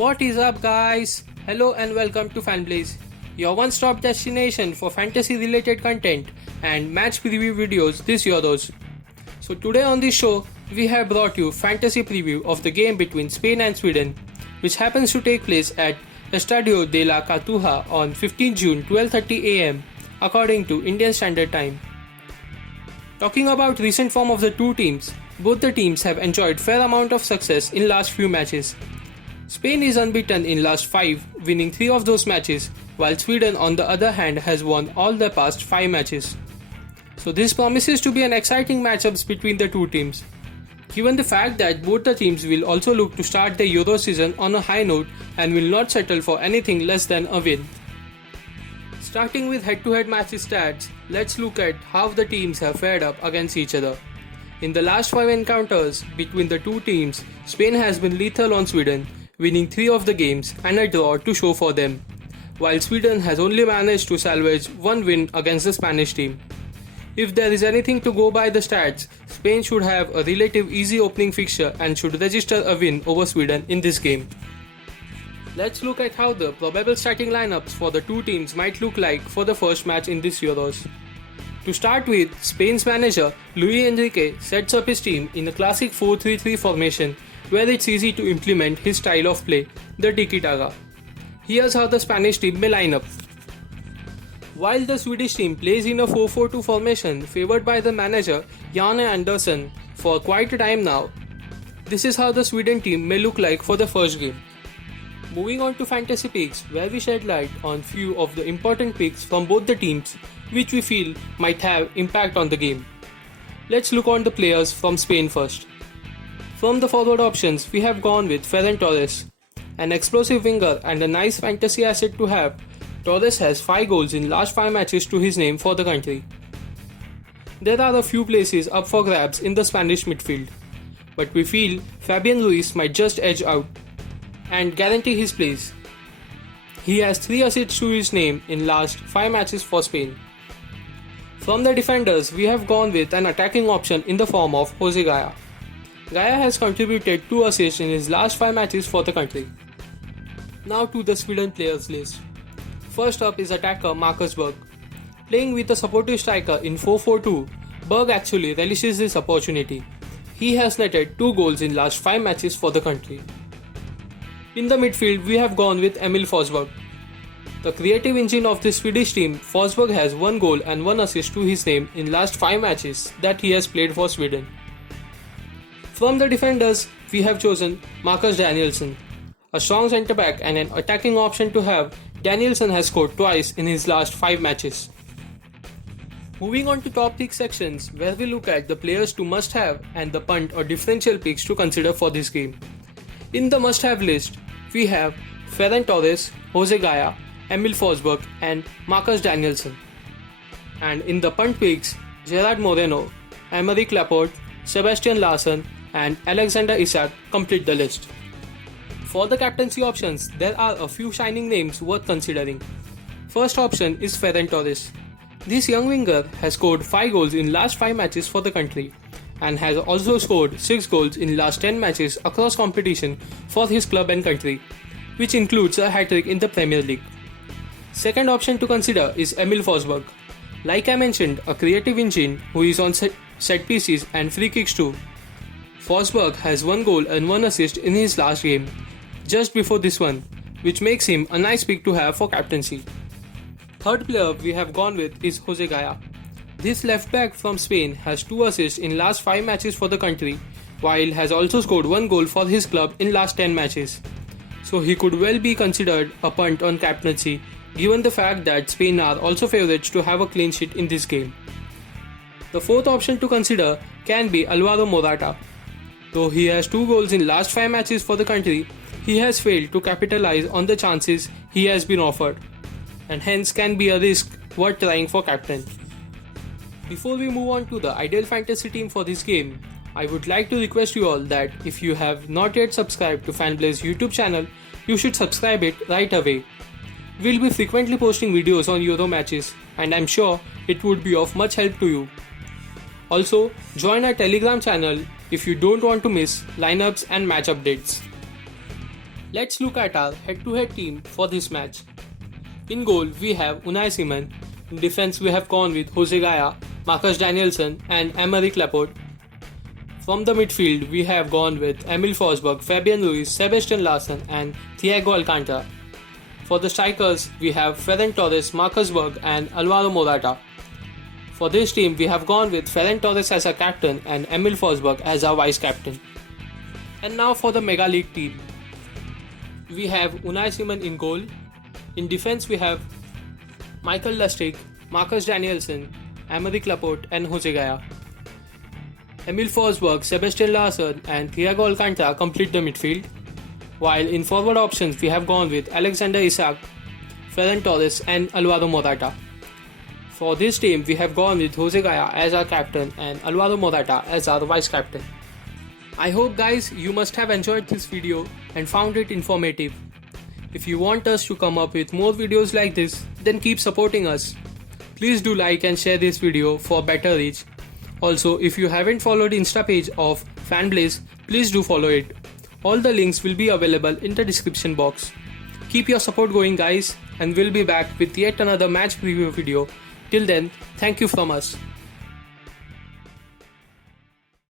What is up, guys? Hello and welcome to FanBlaze, your one-stop destination for fantasy-related content and match preview videos this Euros. So today on this show, we have brought you fantasy preview of the game between Spain and Sweden, which happens to take place at Estadio de la Cartuja on 15 June 12:30 am according to Indian Standard Time. Talking about recent form of the two teams, both the teams have enjoyed fair amount of success in last few matches. Spain is unbeaten in last 5, winning 3 of those matches, while Sweden on the other hand has won all their past 5 matches. So this promises to be an exciting matchups between the two teams. Given the fact that both the teams will also look to start the Euro season on a high note and will not settle for anything less than a win. Starting with head-to-head matches stats, let's look at how the teams have fared up against each other. In the last 5 encounters between the two teams, Spain has been lethal on Sweden, winning 3 of the games and a draw to show for them, while Sweden has only managed to salvage 1 win against the Spanish team. If there is anything to go by the stats, Spain should have a relative easy opening fixture and should register a win over Sweden in this game. Let's look at how the probable starting lineups for the two teams might look like for the first match in this Euros. To start with, Spain's manager Luis Enrique sets up his team in a classic 4-3-3 formation where it's easy to implement his style of play, the tiki-taka. Here's how the Spanish team may line up. While the Swedish team plays in a 4-4-2 formation favored by the manager Janne Andersson for quite a time now, this is how the Sweden team may look like for the first game. Moving on to fantasy picks, where we shed light on few of the important picks from both the teams which we feel might have impact on the game. Let's look on the players from Spain first. From the forward options, we have gone with Ferran Torres. An explosive winger and a nice fantasy asset to have, Torres has 5 goals in last 5 matches to his name for the country. There are a few places up for grabs in the Spanish midfield, but we feel Fabian Ruiz might just edge out and guarantee his place. He has 3 assists to his name in last 5 matches for Spain. From the defenders, we have gone with an attacking option in the form of Jose Gaya. Gaya has contributed 2 assists in his last 5 matches for the country. Now to the Sweden players list. First up is attacker Marcus Berg. Playing with a supportive striker in 4-4-2, Berg actually relishes this opportunity. He has netted 2 goals in last 5 matches for the country. In the midfield, we have gone with Emil Forsberg. The creative engine of the Swedish team, Forsberg has 1 goal and 1 assist to his name in last 5 matches that he has played for Sweden. From the defenders, we have chosen Marcus Danielsson. A strong centre-back and an attacking option to have, Danielsson has scored twice in his last 5 matches. Moving on to top pick sections, where we look at the players to must-have and the punt or differential picks to consider for this game. In the must-have list, we have Ferran Torres, Jose Gaya, Emil Forsberg and Marcus Danielsson. And in the punt picks, Gerard Moreno, Aymeric Laporte, Sebastian Larsson and Alexander Isak complete the list. For the captaincy options, there are a few shining names worth considering. First option is Ferran Torres. This young winger has scored 5 goals in last 5 matches for the country and has also scored 6 goals in last 10 matches across competition for his club and country, which includes a hat-trick in the Premier League. Second option to consider is Emil Forsberg. Like I mentioned, a creative engine who is on set pieces and free kicks too. Forsberg has 1 goal and 1 assist in his last game, just before this one, which makes him a nice pick to have for captaincy. Third player we have gone with is Jose Gaya. This left back from Spain has 2 assists in last 5 matches for the country, while has also scored 1 goal for his club in last 10 matches. So he could well be considered a punt on captaincy, given the fact that Spain are also favourites to have a clean sheet in this game. The fourth option to consider can be Alvaro Morata. Though he has 2 goals in last 5 matches for the country, he has failed to capitalize on the chances he has been offered, and hence can be a risk worth trying for captain. Before we move on to the ideal fantasy team for this game, I would like to request you all that if you have not yet subscribed to FanBlaze YouTube channel, you should subscribe it right away. We'll be frequently posting videos on Euro matches and I'm sure it would be of much help to you. Also, join our Telegram channel if you don't want to miss lineups and match updates. Let's look at our head-to-head team for this match. In goal, we have Unai Simon. In defense, we have gone with Jose Gaya, Marcus Danielson and Aymeric Laporte. From the midfield, we have gone with Emil Forsberg, Fabian Ruiz, Sebastian Larsson and Thiago Alcantara. For the strikers, we have Ferran Torres, Marcus Berg and Alvaro Morata. For this team, we have gone with Ferran Torres as our captain and Emil Forsberg as our vice-captain. And now for the Mega League team. We have Unai Simon in goal. In defense, we have Michael Lustig, Marcus Danielson, Aymeric Laporte and Jose Gaya. Emil Forsberg, Sebastian Larsson and Thiago Alcantara complete the midfield. While in forward options, we have gone with Alexander Isak, Ferran Torres and Alvaro Morata. For this team, we have gone with Jose Gaya as our captain and Alvaro Morata as our vice-captain. I hope guys you must have enjoyed this video and found it informative. If you want us to come up with more videos like this, then keep supporting us. Please do like and share this video for better reach. Also, if you haven't followed Insta page of FanBlaze, please do follow it. All the links will be available in the description box. Keep your support going guys, and we'll be back with yet another match preview video. Till then, thank you from us.